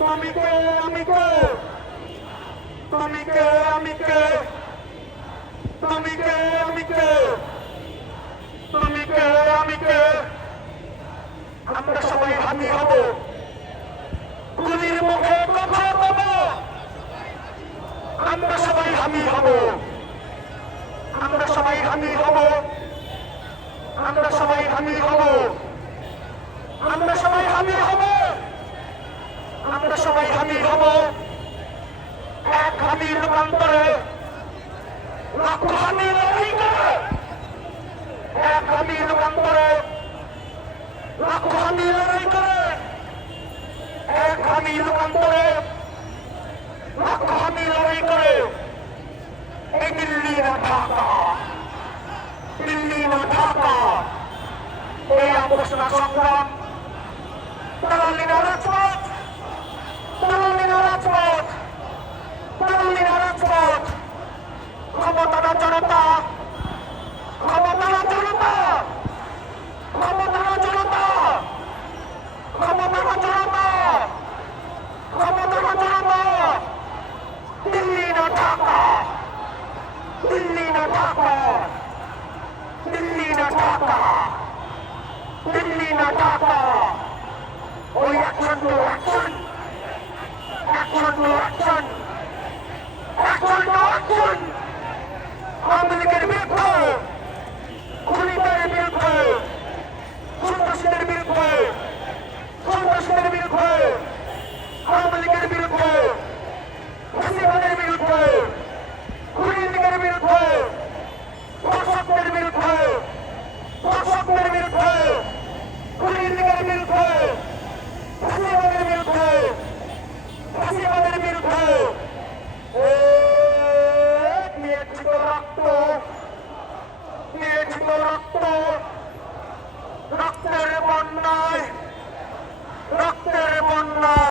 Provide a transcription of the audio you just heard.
তুমি আমরা সবাই হামি হব গুলির মুখে কথা বলব আমরা সবাই হামি হব আমরা সবাই হামি হব আমরা সবাই হামি হব আমরা সবাই হামি হব সবাই হামি হব। এক হামির রূপান্তরে লাখ হামি লড়াই করে এক হামির রূপান্তরে লাখ হামি লড়াই করে। এক হামি রূপান্তরে লাখ হামি লড়াই করে। এই দিল্লি সংগ্রাম না ঢাকা দিল্লি না ঢাকা